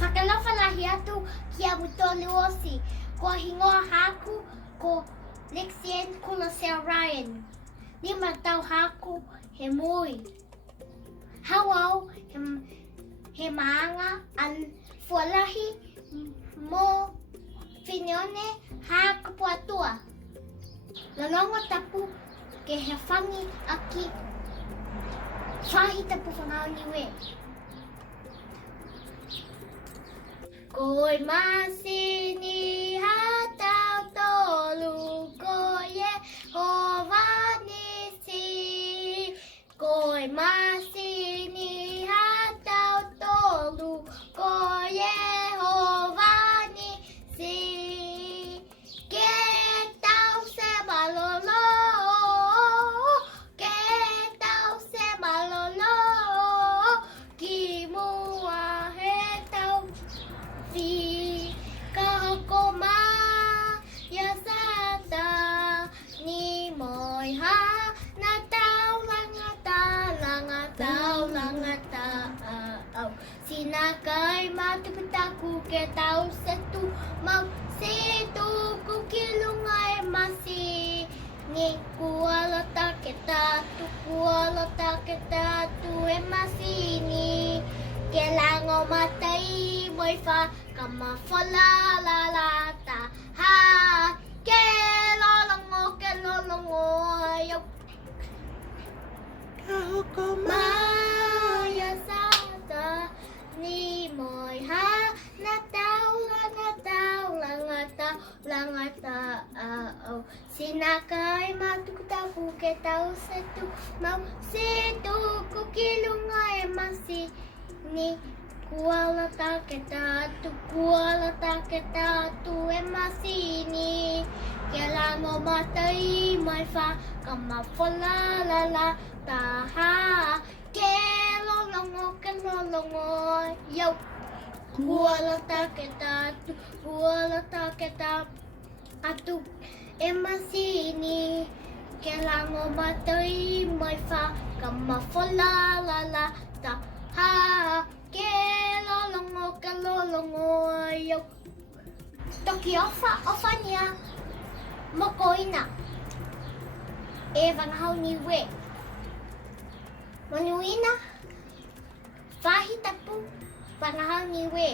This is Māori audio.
Whakalawhalahi atu kia mutolu osi. Ko hingoa haku ko Lexien Kulasea Ryan. Ni matau haku he mui. Hawau he maanga an fualahi mo Whinione haku puatua. Lalongo tapu ke he whangi aki whahi tapu whangau niwe. Koe masini hatau tolu koe hova nisi. Koe masini hatau tolu koe hova nisi. Ke tau se malolo, ke tau se malolo, ki mua he tau fi kahokoma ya sata ni moi ha na tau langata au sinakai matupitaku ke tau setu mau setu kukilungai masi ni kualata ke tatu e masini ke lango matai moi fa kama fola la la ta ha ke lolongo yo kahokoma ya sata ni moi ha na tau langata au sinakai matukutaku ke tau setu mau setu kukilungai masi ni kualata ke tatu e masini ke lango matai mai fa kama fola la la ta ha ke lolongo yo kualata ke tatu e masini ke lango matai mai fa kama fola la la ta ha ke lolongo yo toki ofa nia mokoina e wangahau ni we manuina wahi tapu wangahau ni we